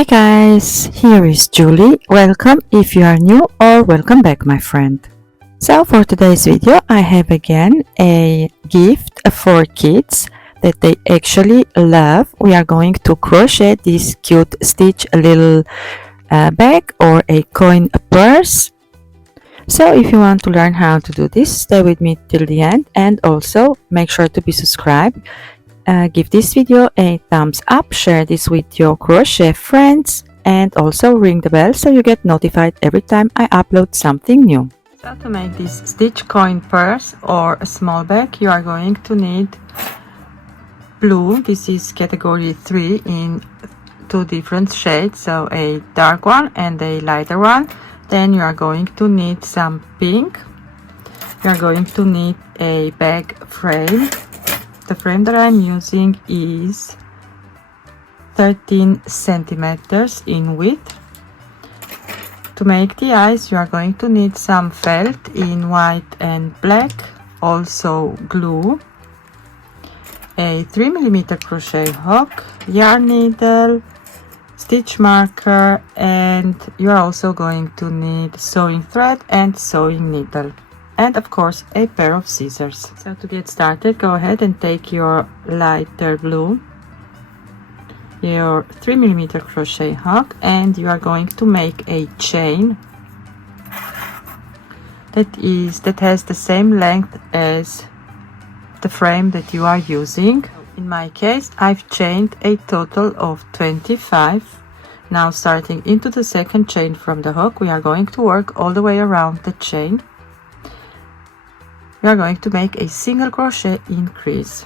Hi guys, here is Julie. Welcome if you are new or welcome back my friend. So for today's video I have again a gift for kids that they actually love. We are going to crochet this cute stitch a little bag or a coin purse. So if you want to learn how to do this, stay with me till the end and also make sure to be subscribed. Give this video a thumbs up, share this with your crochet friends, and also ring the bell so you get notified every time I upload something new. So to make this stitch coin purse or a small bag, you are going to need blue. This is category 3 in 2 different shades, so a dark one and a lighter one. Then you are going to need some pink. You are going to need a bag frame. The frame that I'm using is 13 centimeters in width. To make the eyes, you are going to need some felt in white and black, also glue, a 3mm crochet hook, yarn needle, stitch marker, and you are also going to need sewing thread and sewing needle. And of course a pair of scissors. So to get started, go ahead and take your lighter blue, your 3mm crochet hook, and you are going to make a chain that has the same length as the frame that you are using. In my case, I've chained a total of 25. Now starting into the second chain from the hook, we are going to work all the way around the chain. We are going to make a single crochet increase.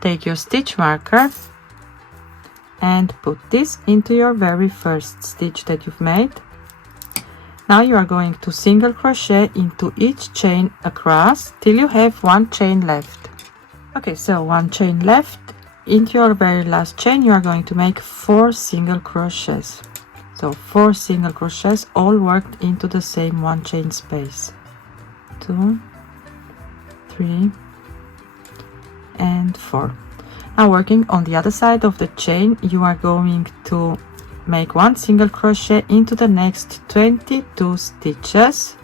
Take your stitch marker and put this into your very first stitch that you've made. Now you are going to single crochet into each chain across till you have one chain left. Okay, so one chain left. Into your very last chain you are going to make 4 single crochets. So 4 single crochets all worked into the same one chain space. 2, 3, and 4. Now working on the other side of the chain, you are going to make 1 single crochet into the next 22 stitches,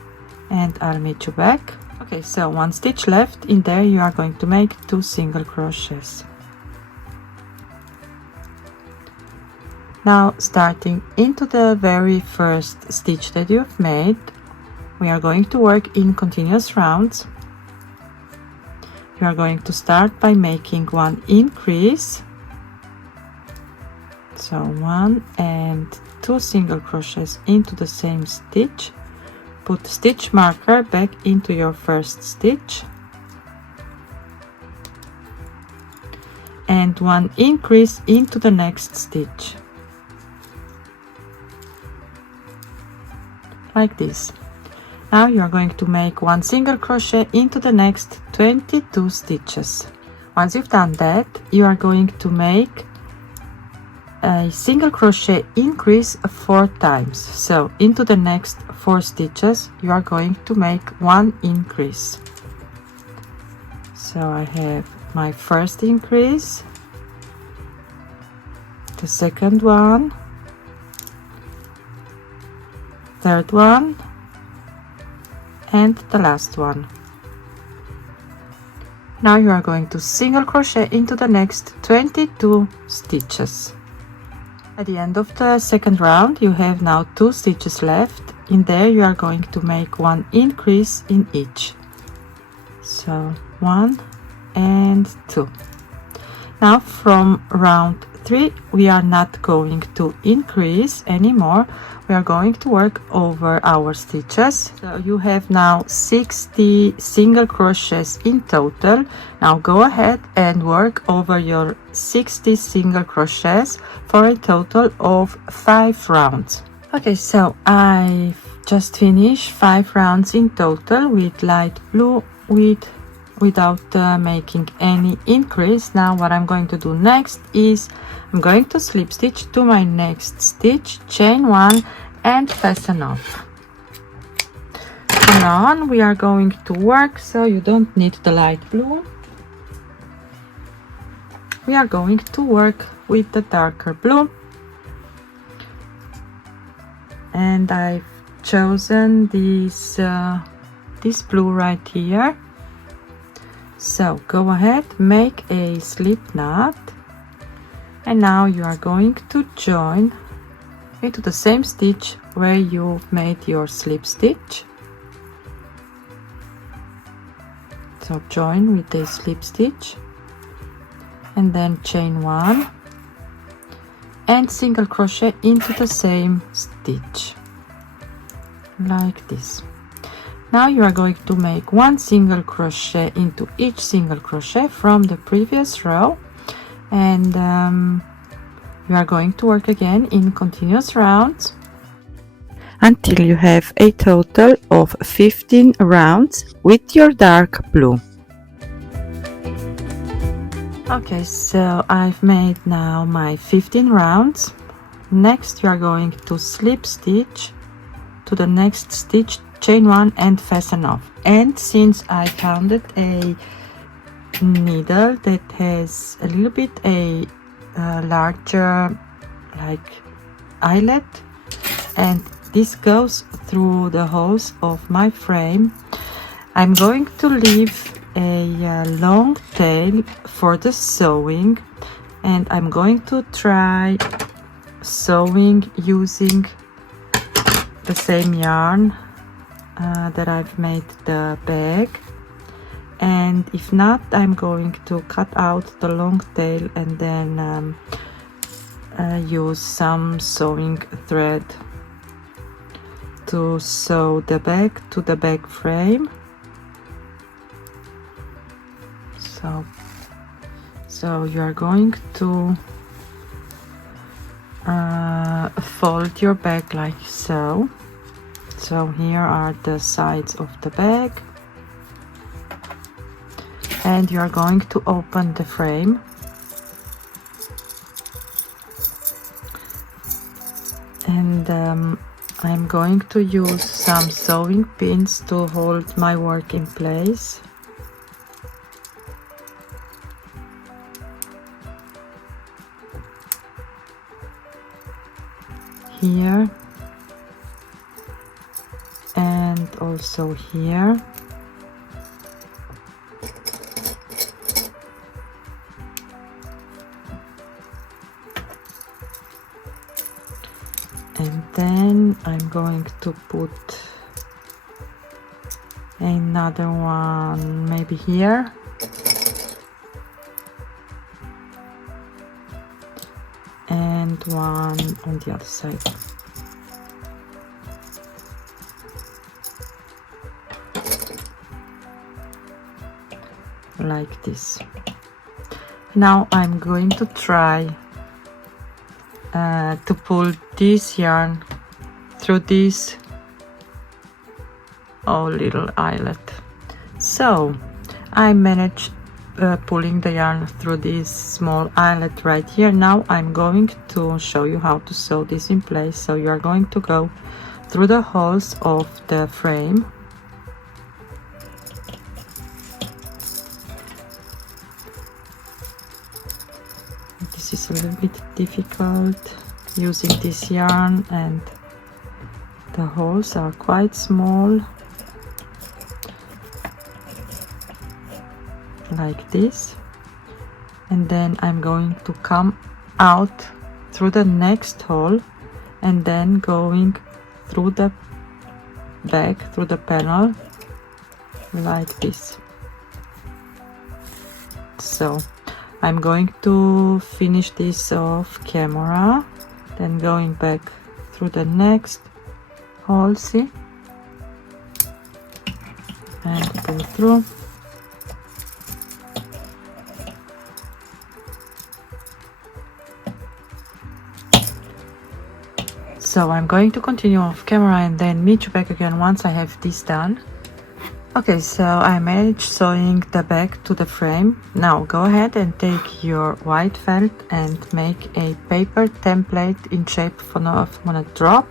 and I'll meet you back. Okay, so 1 stitch left. In there you are going to make 2 single crochets. Now starting into the very first stitch that you've made, we are going to work in continuous rounds. You are going to start by making 1 increase, so 1 and 2 single crochets into the same stitch. Put stitch marker back into your first stitch and 1 increase into the next stitch, like this. Now you are going to make 1 single crochet into the next 22 stitches. Once you've done that, you are going to make a single crochet increase 4 times. So into the next 4 stitches you are going to make 1 increase. So I have my first increase, the second one, third one, and the last one. Now you are going to single crochet into the next 22 stitches. At the end of the second round you have now 2 stitches left. In there you are going to make 1 increase in each, so 1 and 2. Now from round 3 we are not going to increase anymore. We are going to work over our stitches. So you have now 60 single crochets in total. Now go ahead and work over your 60 single crochets for a total of 5 rounds. Okay, so I've just finished 5 rounds in total with light blue without making any increase. Now what I'm going to do next is I'm going to slip stitch to my next stitch, chain 1 and fasten off. From now on we are going to work, so you don't need the light blue. we are going to work with the darker blue, and I've chosen this blue right here. So go ahead, make a slip knot, and now you are going to join into the same stitch where you made your slip stitch. So join with a slip stitch and then chain 1 and single crochet into the same stitch like this. Now you are going to make 1 single crochet into each single crochet from the previous row, and you are going to work again in continuous rounds until you have a total of 15 rounds with your dark blue. Okay, so I've made now my 15 rounds. Next you are going to slip stitch to the next stitch, chain 1 and fasten off. And since I found a needle that has a little bit a larger like eyelet, and this goes through the holes of my frame, I'm going to leave a long tail for the sewing, and I'm going to try sewing using the same yarn that I've made the bag, and if not, I'm going to cut out the long tail and then use some sewing thread to sew the bag to the bag frame. So you are going to fold your bag like so. So here are the sides of the bag, and you are going to open the frame. And I'm going to use some sewing pins to hold my work in place. Here and also here. And then I'm going to put another one maybe here. And one on the other side. Like this. Now I'm going to try to pull this yarn through this little eyelet. So I managed pulling the yarn through this small eyelet right here. Now I'm going to show you how to sew this in place. So you are going to go through the holes of the frame. This is a little bit difficult using this yarn, and the holes are quite small, like this. And then I'm going to come out through the next hole and then going through the back, through the panel, like this. So I'm going to finish this off camera, then going back through the next hole, see, and pull through. So I'm going to continue off camera and then meet you back again once I have this done. Okay, so I managed sewing the bag to the frame. Now go ahead and take your white felt and make a paper template in shape of a drop.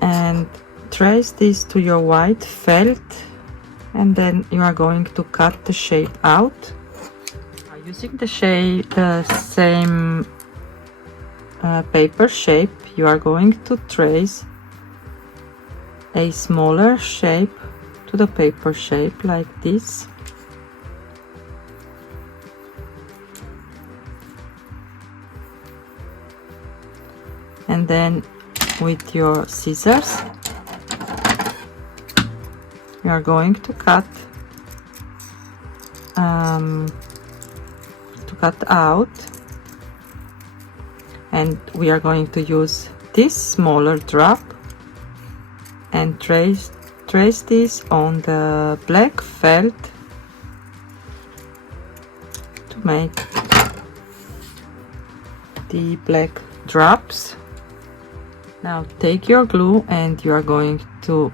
And trace this to your white felt and then you are going to cut the shape out. Using the same paper shape, you are going to trace a smaller shape to the paper shape like this. And then with your scissors you are going to cut out, and we are going to use this smaller drop and trace this on the black felt to make the black drops. Now take your glue and you are going to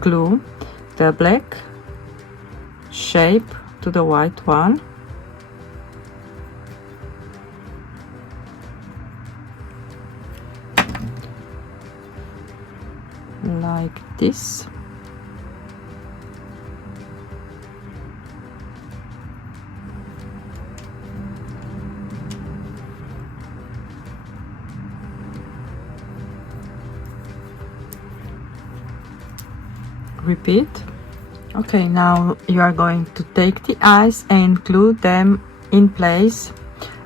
glue the black shape to the white one. Like this. Repeat. Okay, now you are going to take the eyes and glue them in place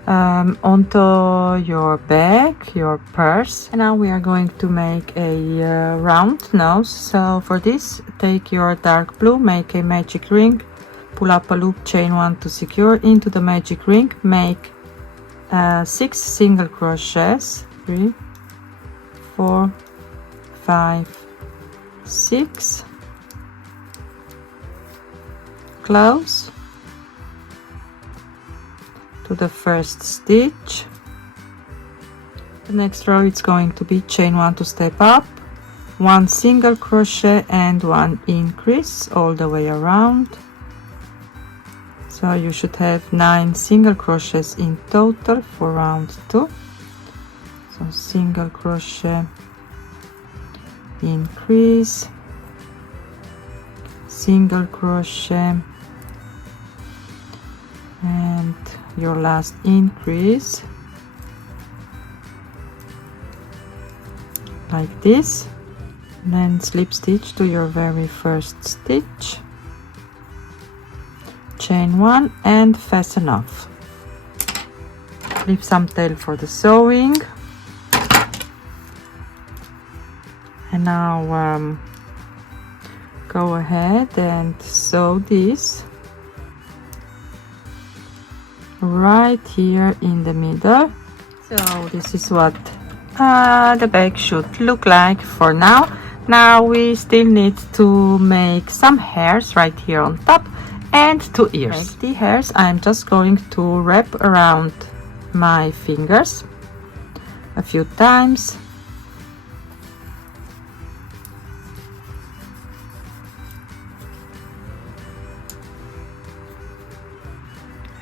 onto your bag, your purse. And now we are going to make a round nose. So for this, take your dark blue, make a magic ring, pull up a loop, chain 1 to secure. Into the magic ring, make 6 single crochets, 3, 4, 5, 6, close to the first stitch. The next row it's going to be chain 1 to step up, 1 single crochet and 1 increase all the way around. So you should have 9 single crochets in total for round 2. So single crochet, increase, single crochet, and your last increase like this. And then slip stitch to your very first stitch, chain 1 and fasten off. Leave some tail for the sewing. And now go ahead and sew this right here in the middle. So this is what the bag should look like for now. Now we still need to make some hairs right here on top and 2 ears. The hairs I'm just going to wrap around my fingers a few times.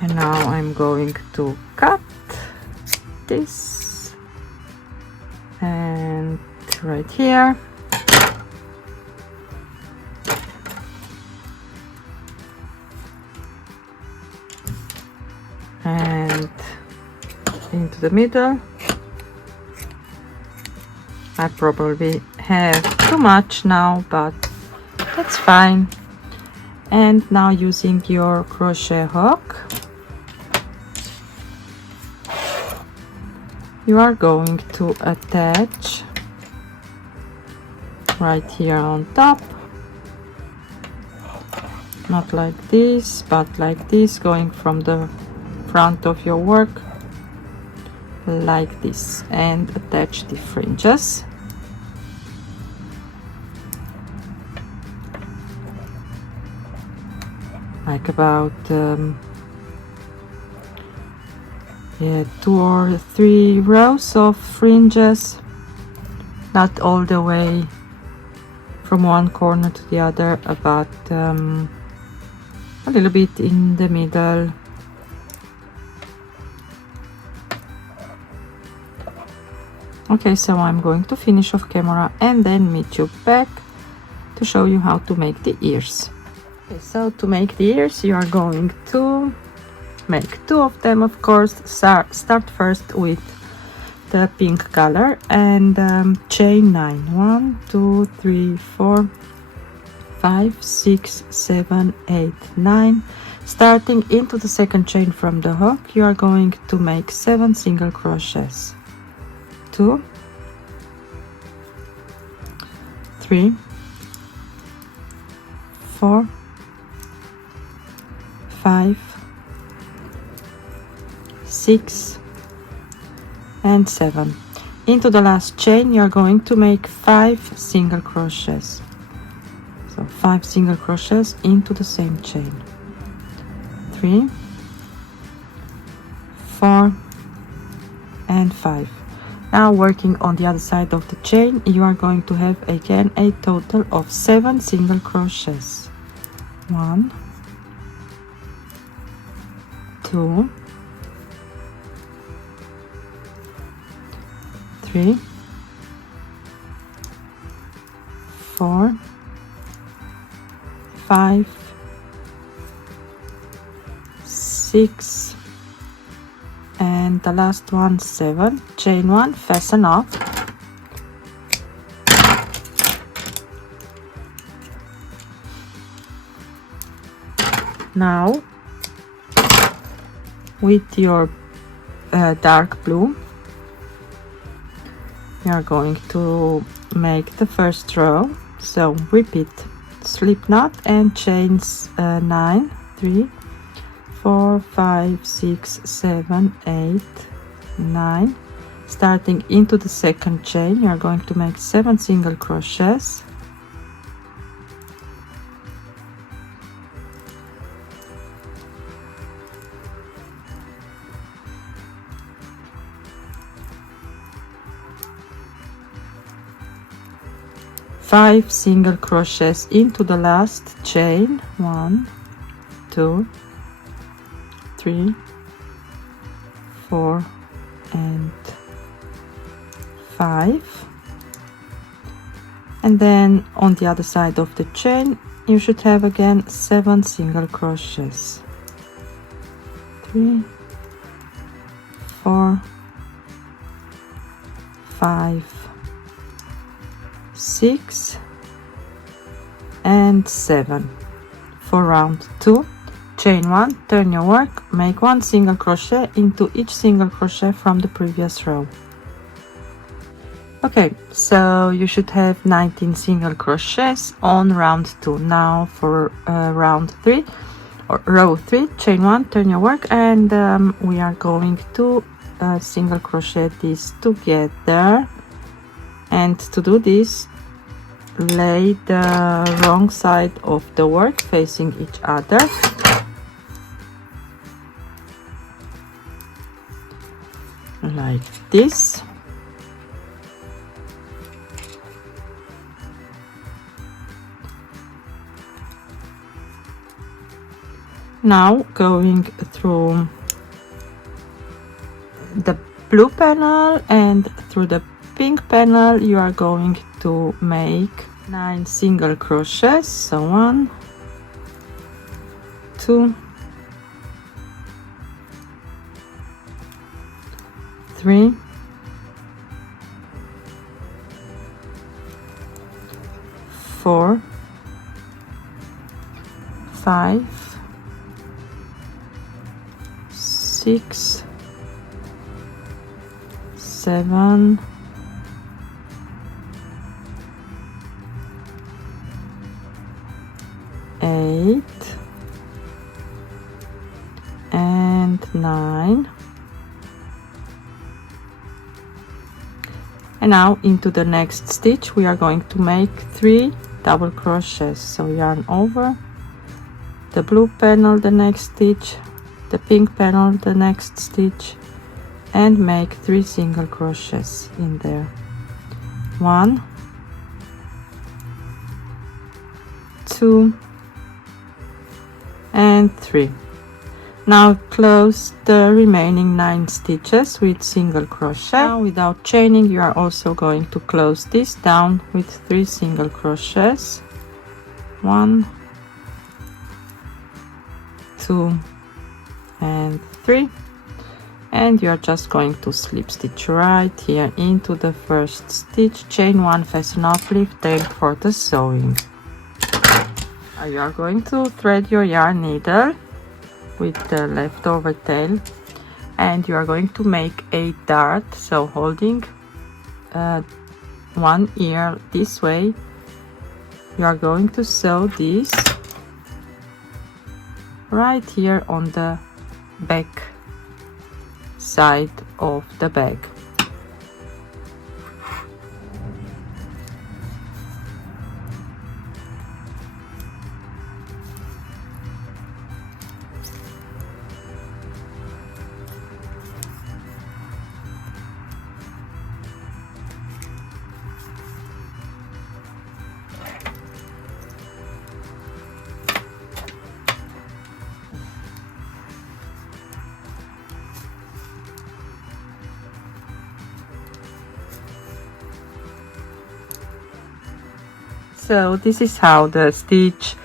And now I'm going to cut this and right here. And into the middle. I probably have too much now, but that's fine. And now using your crochet hook, you are going to attach right here on top, not like this, but like this, going from the front of your work like this, and attach the fringes. Like about 2 or 3 rows of fringes, not all the way from one corner to the other, but a little bit in the middle. Okay, so I'm going to finish off camera and then meet you back to show you how to make the ears. Okay, so to make the ears, you are going to make two of them, of course. Start first with the pink color and chain 9. 1 2 3 4 5 6 7 8 9. Starting into the second chain from the hook, you are going to make 7 single crochets. 2 3 4 5 6 and 7. Into the last chain you are going to make 5 single crochets. So 5 single crochets into the same chain. 3 4 and 5. Now working on the other side of the chain, you are going to have again a total of 7 single crochets. 1 2 3 4 5 6 and the last one 7. Chain 1, fasten off. Now with your dark blue you are going to make the first row. So repeat slip knot and chains 9 3 4 5 6 7 8 9. Starting into the second chain you are going to make 7 single crochets. Five single crochets into the last chain. 1 2 3 4 and 5. And then on the other side of the chain you should have again 7 single crochets. 3 4 5 6 and 7. For round 2, chain 1, turn your work, make 1 single crochet into each single crochet from the previous row. Okay, so you should have 19 single crochets on round 2. Now for round 3 or row 3, chain 1, turn your work, and we are going to single crochet these together. And to do this, lay the wrong side of the work facing each other. Like this. Now going through the blue panel and through the pink panel, you are going to make 9 single crochets. So 1 2 3 4 5 6 7 8 and 9. And now into the next stitch we are going to make 3 double crochets. So yarn over the blue panel the next stitch, the pink panel the next stitch, and make 3 single crochets in there. 1 2 and 3. Now close the remaining 9 stitches with single crochet. Now without chaining you are also going to close this down with 3 single crochets. 1 2 and 3, and you're just going to slip stitch right here into the first stitch, chain 1, fasten off, leave tail for the sewing. Now you are going to thread your yarn needle with the leftover tail, and you are going to make a dart, so holding one ear this way, you are going to sew this right here on the back side of the bag. So this is how the stitch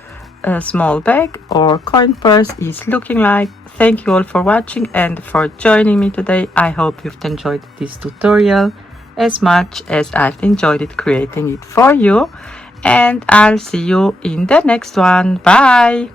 small bag or coin purse is looking like. Thank you all for watching and for joining me today. I hope you've enjoyed this tutorial as much as I've enjoyed it creating it for you, and I'll see you in the next one. Bye!